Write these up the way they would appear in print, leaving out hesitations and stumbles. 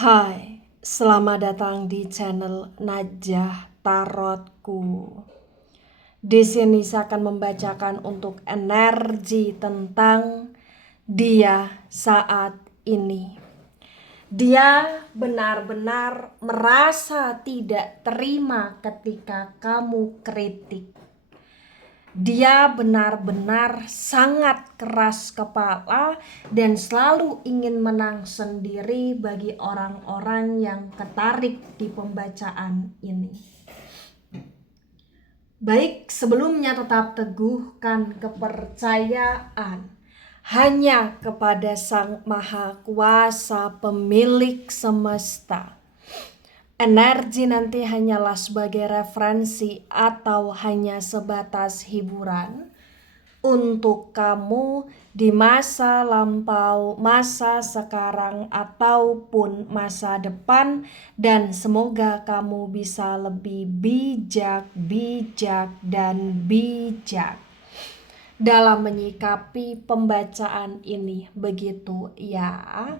Hai, selamat datang di channel Najah Tarotku. Di sini saya akan membacakan untuk energi tentang dia saat ini. Dia benar-benar merasa tidak terima ketika kamu kritik. Dia benar-benar sangat keras kepala dan selalu ingin menang sendiri bagi orang-orang yang ketarik di pembacaan ini. Baik, sebelumnya tetap teguhkan kepercayaan hanya kepada Sang Maha Kuasa pemilik semesta. Energi nanti hanyalah sebagai referensi atau hanya sebatas hiburan untuk kamu di masa lampau, masa sekarang, ataupun masa depan, dan semoga kamu bisa lebih bijak dan bijak dalam menyikapi pembacaan ini, begitu ya.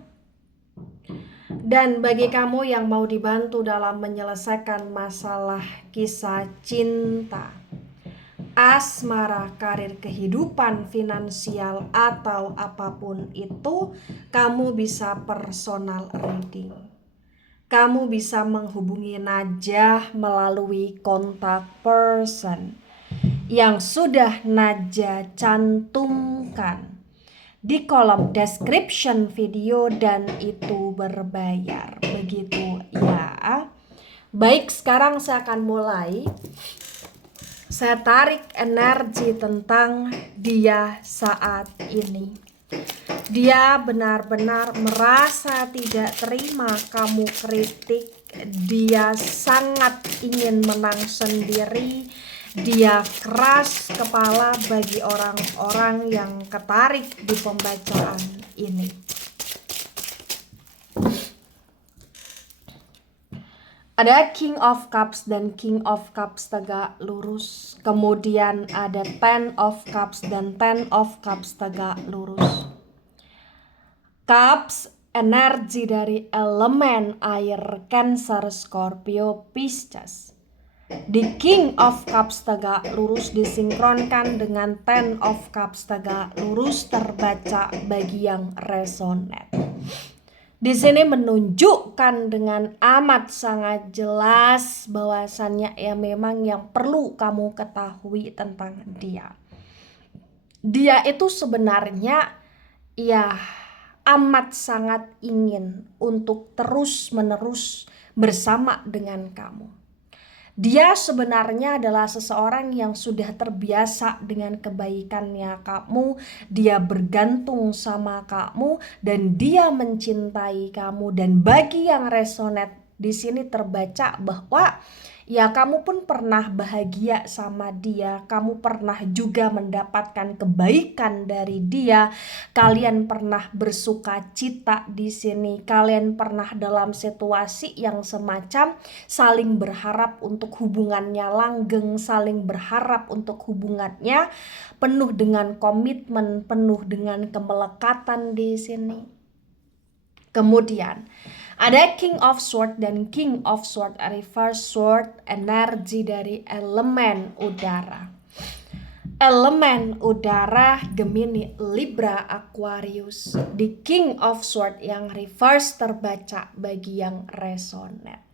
Dan bagi kamu yang mau dibantu dalam menyelesaikan masalah kisah cinta, asmara, karir, kehidupan, finansial, atau apapun itu, kamu bisa personal reading. Kamu bisa menghubungi Najah melalui kontak person yang sudah Najah cantumkan di kolom description video dan itu berbayar, begitu ya. Baik, sekarang saya akan mulai. Saya tarik energi tentang dia saat ini. Dia benar-benar merasa tidak terima kamu kritik. Dia sangat ingin menang sendiri. Dia keras kepala bagi orang-orang yang ketarik di pembacaan ini. Ada King of Cups dan King of Cups tegak lurus. Kemudian ada Ten of Cups dan Ten of Cups tegak lurus. Cups, energi dari elemen air, Cancer, Scorpio, Pisces. Di King of Cups tegak lurus disinkronkan dengan Ten of Cups tegak lurus terbaca bagi yang resonate. Di sini menunjukkan dengan amat sangat jelas bahwasannya ya memang yang perlu kamu ketahui tentang dia. Dia itu sebenarnya ya amat sangat ingin untuk terus-menerus bersama dengan kamu. Dia sebenarnya adalah seseorang yang sudah terbiasa dengan kebaikannya kamu. Dia bergantung sama kamu dan dia mencintai kamu. Dan bagi yang resonate di sini terbaca bahwa ya kamu pun pernah bahagia sama dia, kamu pernah juga mendapatkan kebaikan dari dia, kalian pernah bersuka cita di sini, kalian pernah dalam situasi yang semacam saling berharap untuk hubungannya langgeng, saling berharap untuk hubungannya penuh dengan komitmen, penuh dengan kemelekatan di sini. Kemudian ada King of Swords dan King of Swords reverse sword, energi dari elemen udara. Elemen udara Gemini, Libra, Aquarius. Di King of Swords yang reverse terbaca bagi yang resonate.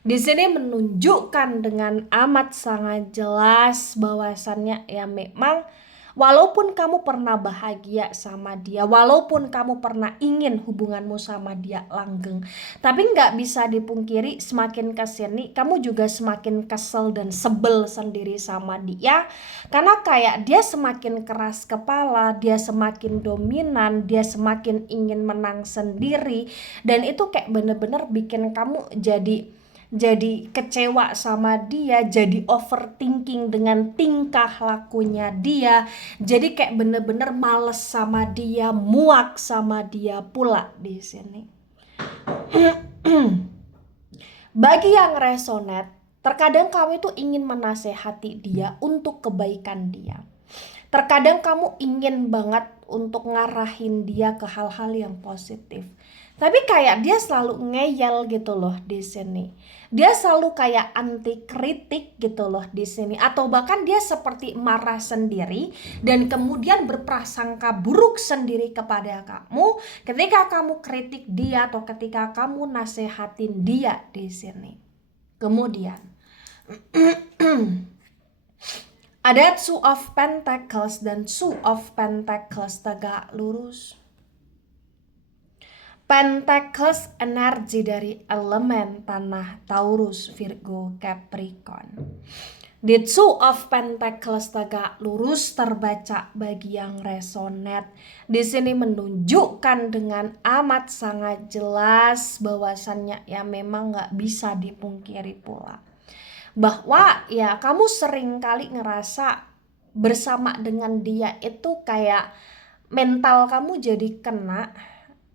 Di sini menunjukkan dengan amat sangat jelas bahwasannya ya memang walaupun kamu pernah bahagia sama dia, walaupun kamu pernah ingin hubunganmu sama dia langgeng, tapi nggak bisa dipungkiri semakin kesini kamu juga semakin kesel dan sebel sendiri sama dia. Karena kayak dia semakin keras kepala, dia semakin dominan, dia semakin ingin menang sendiri. Dan itu kayak bener-bener bikin kamu jadi kecewa sama dia, jadi overthinking dengan tingkah lakunya dia, jadi kayak bener-bener males sama dia, muak sama dia pula di sini. Bagi yang resonate, terkadang kamu itu ingin menasehati dia untuk kebaikan dia. Terkadang kamu ingin banget untuk ngarahin dia ke hal-hal yang positif. Tapi kayak dia selalu ngeyel gitu loh di sini. Dia selalu kayak anti kritik gitu loh di sini, atau bahkan dia seperti marah sendiri dan kemudian berprasangka buruk sendiri kepada kamu ketika kamu kritik dia atau ketika kamu nasehatin dia di sini. Kemudian ada Two of Pentacles dan Two of Pentacles tegak lurus. Pentacles energi dari elemen tanah Taurus, Virgo, Capricorn. The Two of Pentacles tegak lurus terbaca bagi yang resonate. Di sini menunjukkan dengan amat sangat jelas bahwasannya ya memang nggak bisa dipungkiri pula. Bahwa ya kamu sering kali ngerasa bersama dengan dia itu kayak mental kamu jadi kena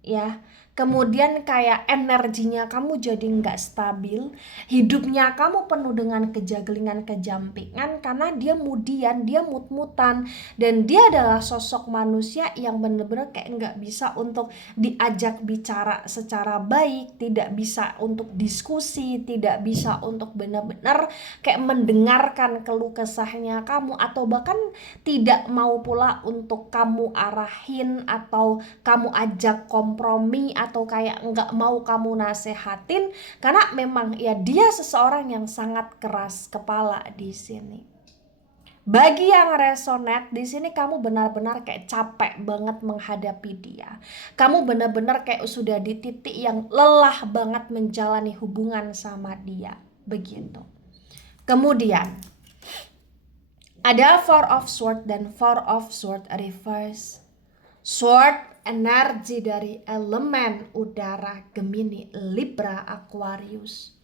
ya. Kemudian kayak energinya kamu jadi nggak stabil, hidupnya kamu penuh dengan kejagelingan-kejampingan karena dia mudian, dia mut-mutan, dan dia adalah sosok manusia yang bener-bener kayak nggak bisa untuk diajak bicara secara baik, tidak bisa untuk diskusi, tidak bisa untuk benar-benar kayak mendengarkan keluh kesahnya kamu, atau bahkan tidak mau pula untuk kamu arahin atau kamu ajak kompromi atau kayak nggak mau kamu nasehatin karena memang ya dia seseorang yang sangat keras kepala di sini. Bagi yang resonate di sini kamu benar-benar kayak capek banget menghadapi dia. Kamu benar-benar kayak sudah di titik yang lelah banget menjalani hubungan sama dia. Begitu. Kemudian ada Four of Swords dan Four of Swords reverse. Sword energi dari elemen udara, Gemini, Libra, Aquarius.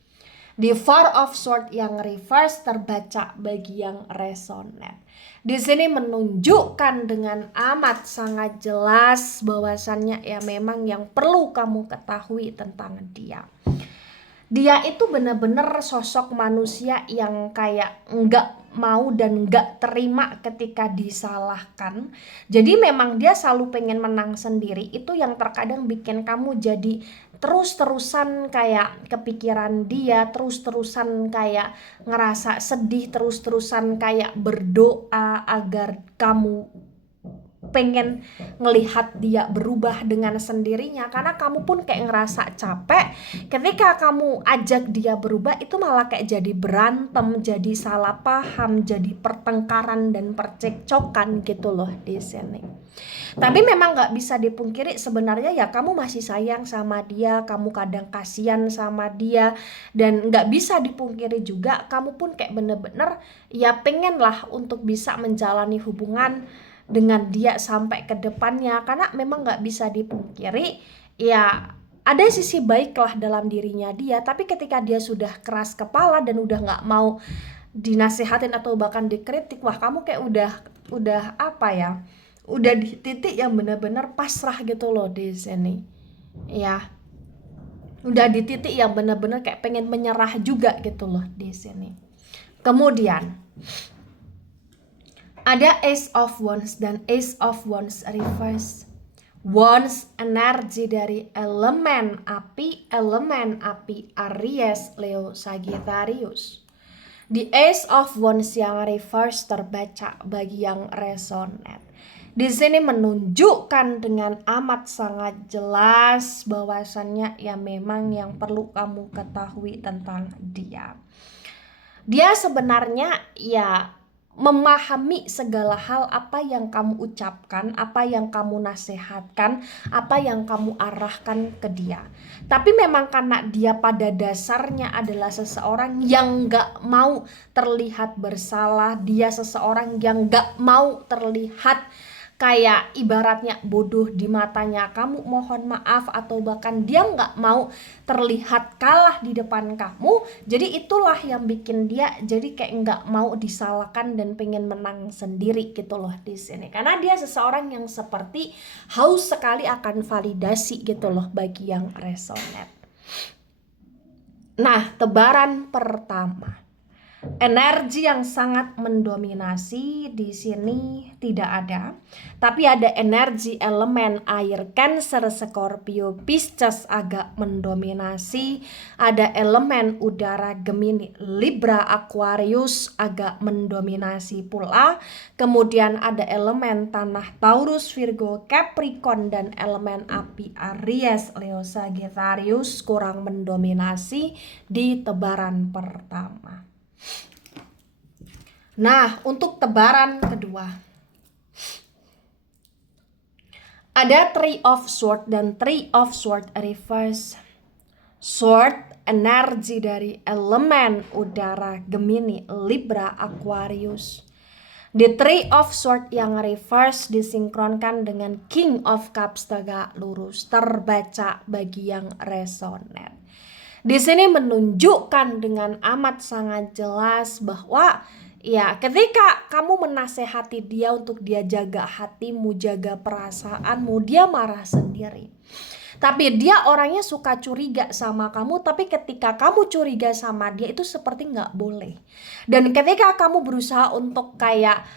Di Four of Swords yang reverse terbaca bagi yang resonate. Di sini menunjukkan dengan amat sangat jelas bahwasannya ya memang yang perlu kamu ketahui tentang dia. Dia itu benar-benar sosok manusia yang kayak nggak mau dan nggak terima ketika disalahkan. Jadi memang dia selalu pengen menang sendiri. Itu yang terkadang bikin kamu jadi terus-terusan kayak kepikiran dia, terus-terusan kayak ngerasa sedih, terus-terusan kayak berdoa agar kamu pengen ngelihat dia berubah dengan sendirinya, karena kamu pun kayak ngerasa capek ketika kamu ajak dia berubah itu malah kayak jadi berantem, jadi salah paham, jadi pertengkaran dan percekcokan gitu loh di sini. Tapi memang nggak bisa dipungkiri sebenarnya ya kamu masih sayang sama dia, kamu kadang kasihan sama dia, dan nggak bisa dipungkiri juga kamu pun kayak bener-bener ya pengen lah untuk bisa menjalani hubungan dengan dia sampai ke depannya, karena memang nggak bisa dipungkiri ya ada sisi baik lah dalam dirinya dia, tapi ketika dia sudah keras kepala dan udah nggak mau dinasehatin atau bahkan dikritik, wah kamu kayak udah apa ya, udah di titik yang benar-benar pasrah gitu loh di sini ya, udah di titik yang benar-benar kayak pengen menyerah juga gitu loh di sini. Kemudian ada Ace of Wands dan Ace of Wands reverse. Wands energi dari elemen api Aries, Leo, Sagittarius. Di Ace of Wands yang reverse terbaca bagi yang resonate. Di sini menunjukkan dengan amat sangat jelas bahwasannya ya memang yang perlu kamu ketahui tentang dia. Dia sebenarnya ya memahami segala hal apa yang kamu ucapkan, apa yang kamu nasihatkan, apa yang kamu arahkan ke dia. Tapi memang karena dia pada dasarnya adalah seseorang yang gak mau terlihat bersalah, dia seseorang yang gak mau terlihat kayak ibaratnya bodoh di matanya kamu, mohon maaf, atau bahkan dia nggak mau terlihat kalah di depan kamu. Jadi itulah yang bikin dia jadi kayak nggak mau disalahkan dan pengen menang sendiri gitu loh di sini. Karena dia seseorang yang seperti haus sekali akan validasi gitu loh bagi yang resonate. Nah, tebaran pertama. Energi yang sangat mendominasi di sini tidak ada, tapi ada energi elemen air Cancer, Scorpio, Pisces agak mendominasi, ada elemen udara Gemini, Libra, Aquarius agak mendominasi pula, kemudian ada elemen tanah Taurus, Virgo, Capricorn, dan elemen api Aries, Leo, Sagittarius kurang mendominasi di tebaran pertama. Nah, untuk tebaran kedua, ada Three of Swords dan Three of Swords reverse. Sword, energi dari elemen udara Gemini, Libra, Aquarius. The Three of Swords yang reverse disinkronkan dengan King of Cups tegak lurus, terbaca bagi yang resonate. Di sini menunjukkan dengan amat sangat jelas bahwa ya ketika kamu menasehati dia untuk dia jaga hatimu, jaga perasaanmu, dia marah sendiri. Tapi dia orangnya suka curiga sama kamu, tapi ketika kamu curiga sama dia itu seperti nggak boleh. Dan ketika kamu berusaha untuk kayak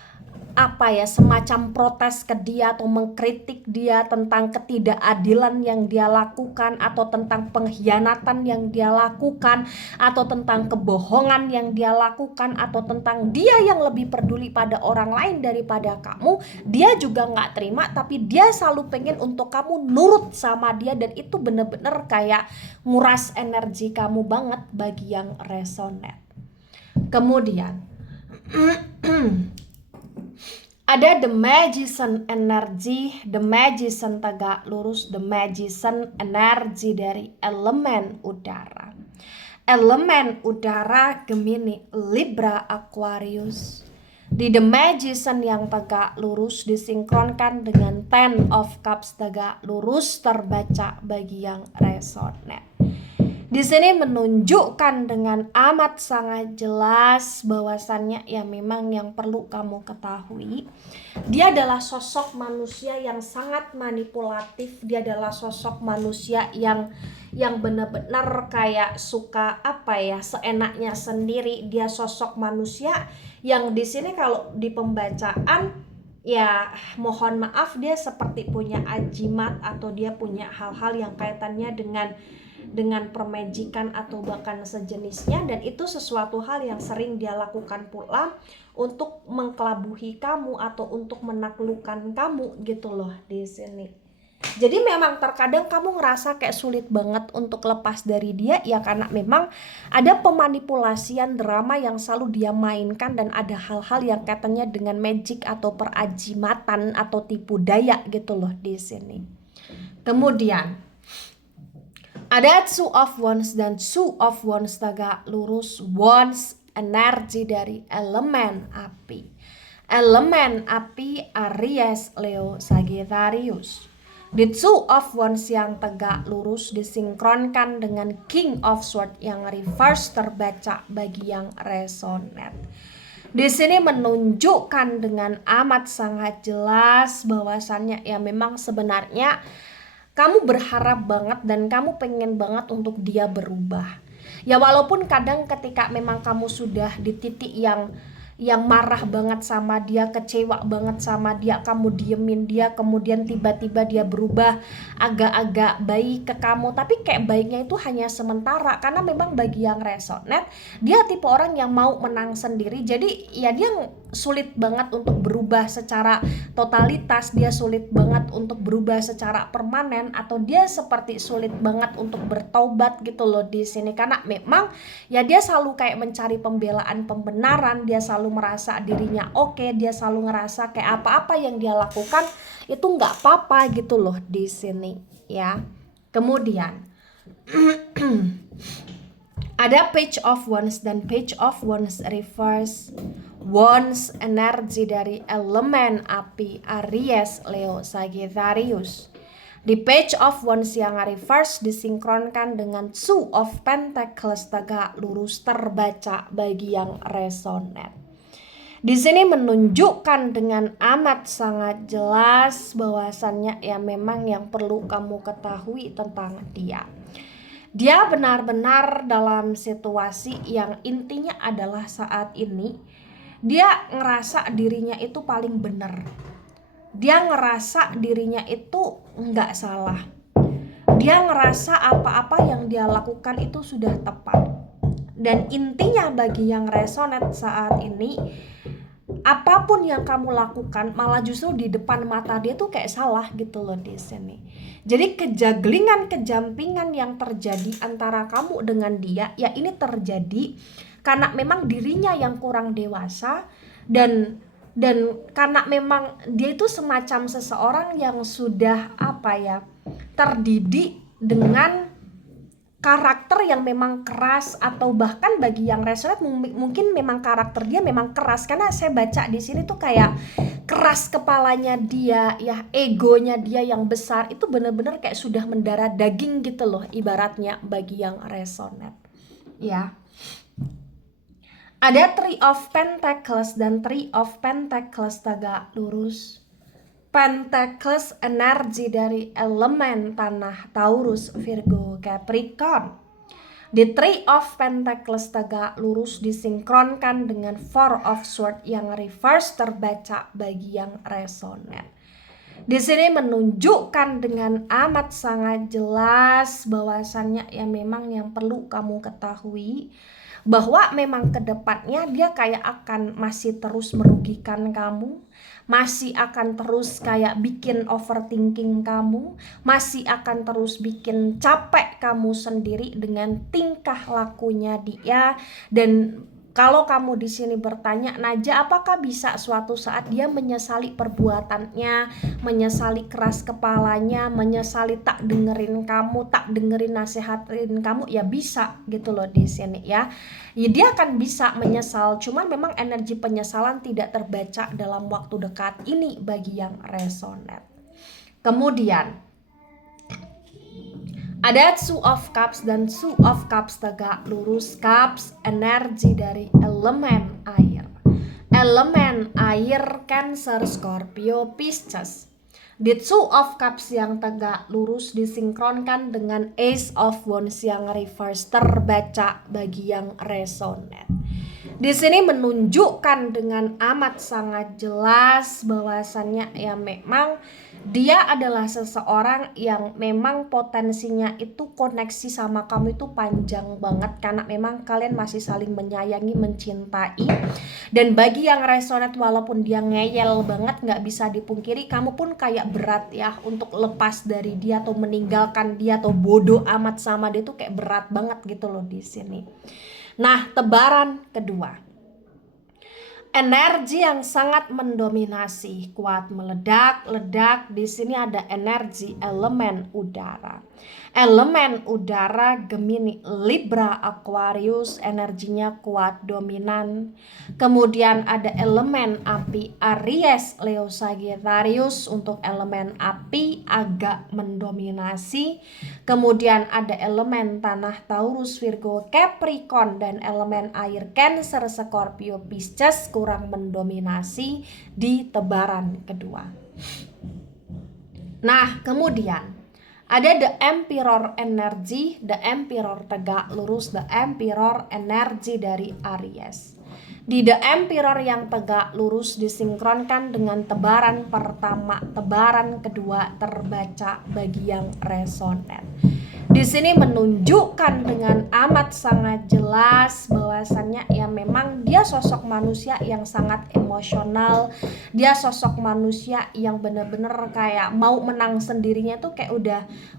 semacam protes ke dia atau mengkritik dia tentang ketidakadilan yang dia lakukan, atau tentang pengkhianatan yang dia lakukan, atau tentang kebohongan yang dia lakukan, atau tentang dia yang lebih peduli pada orang lain daripada kamu, dia juga nggak terima, tapi dia selalu pengen untuk kamu nurut sama dia, dan itu bener-bener kayak nguras energi kamu banget bagi yang resonate. Kemudian ada The Magician energi, The Magician tegak lurus, The Magician energi dari elemen udara. Elemen udara Gemini, Libra, Aquarius. Di The Magician yang tegak lurus disinkronkan dengan Ten of Cups tegak lurus, terbaca bagi yang resonate. Di sini menunjukkan dengan amat sangat jelas bahwasannya ya memang yang perlu kamu ketahui, dia adalah sosok manusia yang sangat manipulatif. Dia adalah sosok manusia yang benar-benar kayak suka seenaknya sendiri. Dia sosok manusia yang di sini kalau di pembacaan ya mohon maaf dia seperti punya ajimat, atau dia punya hal-hal yang kaitannya dengan permajikan atau bahkan sejenisnya, dan itu sesuatu hal yang sering dia lakukan pula untuk mengkelabuhi kamu atau untuk menaklukkan kamu gitu loh di sini. Jadi memang terkadang kamu ngerasa kayak sulit banget untuk lepas dari dia ya, karena memang ada pemanipulasian drama yang selalu dia mainkan, dan ada hal-hal yang katanya dengan magic atau perajimatan atau tipu daya gitu loh di sini. Kemudian ada Two of Wands dan Two of Wands tegak lurus. Wands energi dari elemen api. Elemen api Aries, Leo, Sagittarius. The Two of Wands yang tegak lurus disinkronkan dengan King of Swords yang reverse, terbaca bagi yang resonate. Di sini menunjukkan dengan amat sangat jelas bahwasannya ya memang sebenarnya kamu berharap banget dan kamu pengen banget untuk dia berubah. Ya walaupun kadang ketika memang kamu sudah di titik yang marah banget sama dia, kecewa banget sama dia, kamu diemin dia, kemudian tiba-tiba dia berubah agak-agak baik ke kamu, tapi kayak baiknya itu hanya sementara, karena memang bagi yang resonate, dia tipe orang yang mau menang sendiri. Jadi ya dia sulit banget untuk berubah secara totalitas, dia sulit banget untuk berubah secara permanen, atau dia seperti sulit banget untuk bertaubat gitu loh di sini, karena memang ya dia selalu kayak mencari pembelaan, pembenaran, dia selalu merasa dirinya oke, dia selalu ngerasa kayak apa-apa yang dia lakukan itu nggak apa-apa gitu loh di sini ya. Kemudian ada Page of Wands dan Page of Wands reverse. Wands energi dari elemen api Aries, Leo, Sagittarius. Di Page of Wands yang reverse disinkronkan dengan Two of Pentacles tegak lurus, terbaca bagi yang resonate. Di sini menunjukkan dengan amat sangat jelas bahwasannya ya memang yang perlu kamu ketahui tentang dia. Dia benar-benar dalam situasi yang intinya adalah saat ini dia ngerasa dirinya itu paling benar. Dia ngerasa dirinya itu nggak salah. Dia ngerasa apa-apa yang dia lakukan itu sudah tepat. Dan intinya bagi yang resonate saat ini, apapun yang kamu lakukan malah justru di depan mata dia tuh kayak salah gitu loh di sini. Jadi kejaglingan, kejampingan yang terjadi antara kamu dengan dia, ya ini terjadi karena memang dirinya yang kurang dewasa dan karena memang dia itu semacam seseorang yang sudah terdidik dengan karakter yang memang keras, atau bahkan bagi yang resonate mungkin memang karakter dia memang keras, karena saya baca di sini tuh kayak keras kepalanya dia ya, egonya dia yang besar itu bener-bener kayak sudah mendarah daging gitu loh ibaratnya bagi yang resonate ya. Ada Three of Pentacles dan Three of Pentacles tegak lurus. Pentacles energi dari elemen tanah Taurus, Virgo, Capricorn. The Three of Pentacles tegak lurus disinkronkan dengan Four of Swords yang reverse terbaca bagi yang resonate. Di sini menunjukkan dengan amat sangat jelas bahwasannya ya memang yang perlu kamu ketahui bahwa memang kedepannya dia kayak akan masih terus merugikan kamu, masih akan terus kayak bikin overthinking kamu, masih akan terus bikin capek kamu sendiri dengan tingkah lakunya dia. Dan kalau kamu di sini bertanya, Naja, apakah bisa suatu saat dia menyesali perbuatannya, menyesali keras kepalanya, menyesali tak dengerin kamu, tak dengerin nasihatin kamu? Ya bisa gitu loh di sini ya. Ya dia akan bisa menyesal, cuman memang energi penyesalan tidak terbaca dalam waktu dekat ini bagi yang resonate. Kemudian ada Two of Cups dan Two of Cups tegak lurus. Cups energi dari elemen air. Elemen air Cancer, Scorpio, Pisces. The Two of Cups yang tegak lurus disinkronkan dengan Ace of Wands yang reverse terbaca bagi yang resonate. Di sini menunjukkan dengan amat sangat jelas bahwasannya ya memang dia adalah seseorang yang memang potensinya itu koneksi sama kamu itu panjang banget, karena memang kalian masih saling menyayangi, mencintai. Dan bagi yang resonate, walaupun dia ngeyel banget, nggak bisa dipungkiri kamu pun kayak berat ya untuk lepas dari dia atau meninggalkan dia atau bodoh amat sama dia tuh kayak berat banget gitu loh di sini. Nah, tebaran kedua. Energi yang sangat mendominasi, kuat meledak-ledak. Di sini ada energi elemen udara. Elemen udara Gemini, Libra, Aquarius, energinya kuat dominan. Kemudian ada elemen api Aries, Leo, Sagittarius, untuk elemen api agak mendominasi. Kemudian ada elemen tanah Taurus, Virgo, Capricorn, dan elemen air Cancer, Scorpio, Pisces kurang mendominasi di tebaran kedua. Nah, kemudian ada The Emperor energy, The Emperor tegak lurus, The Emperor energi dari Aries. Di The Emperor yang tegak lurus disinkronkan dengan tebaran pertama, tebaran kedua terbaca bagi yang resonate. Di sini menunjukkan dengan amat sangat jelas bahwasannya ya memang dia sosok manusia yang sangat emosional. Dia sosok manusia yang benar-benar kayak mau menang sendirinya tuh kayak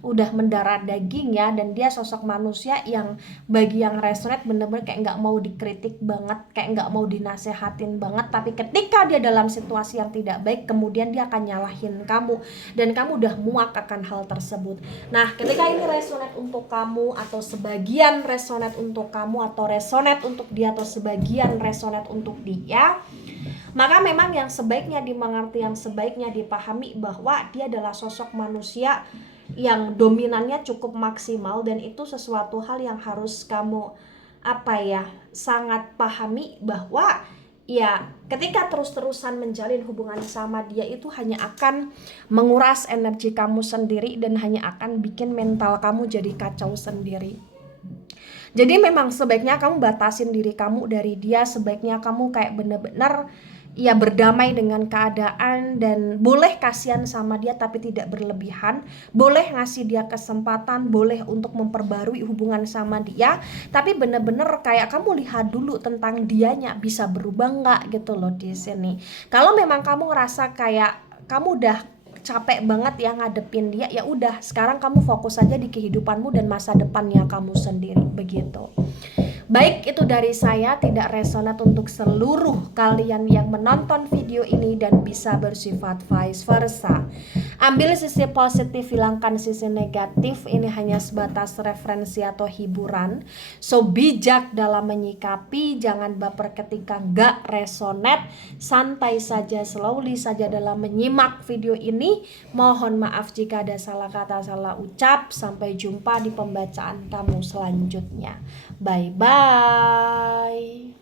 udah mendarah daging ya. Dan dia sosok manusia yang bagi yang resonate benar-benar kayak nggak mau dikritik banget, kayak nggak mau dinasehatin banget. Tapi ketika dia dalam situasi yang tidak baik, kemudian dia akan nyalahin kamu dan kamu udah muak akan hal tersebut. Nah, ketika ini resonate untuk kamu atau sebagian resonate untuk kamu atau resonate untuk dia atau sebagian resonate untuk dia, maka memang yang sebaiknya dimengerti, yang sebaiknya dipahami bahwa dia adalah sosok manusia yang dominannya cukup maksimal. Dan itu sesuatu hal yang harus kamu sangat pahami bahwa ya ketika terus-terusan menjalin hubungan sama dia itu hanya akan menguras energi kamu sendiri dan hanya akan bikin mental kamu jadi kacau sendiri. Jadi memang sebaiknya kamu batasin diri kamu dari dia, sebaiknya kamu kayak bener-bener ya berdamai dengan keadaan dan boleh kasihan sama dia tapi tidak berlebihan, boleh ngasih dia kesempatan, boleh untuk memperbarui hubungan sama dia, tapi bener-bener kayak kamu lihat dulu tentang dianya bisa berubah nggak gitu loh di sini. Kalau memang kamu ngerasa kayak kamu udah capek banget ya ngadepin dia, ya udah sekarang kamu fokus aja di kehidupanmu dan masa depannya kamu sendiri begitu. Baik, itu dari saya, tidak resonat untuk seluruh kalian yang menonton video ini dan bisa bersifat vice versa. Ambil sisi positif, hilangkan sisi negatif, ini hanya sebatas referensi atau hiburan. So, bijak dalam menyikapi, jangan baper ketika nggak resonate, santai saja, slowly saja dalam menyimak video ini. Mohon maaf jika ada salah kata, salah ucap. Sampai jumpa di pembacaan kamu selanjutnya. Bye bye.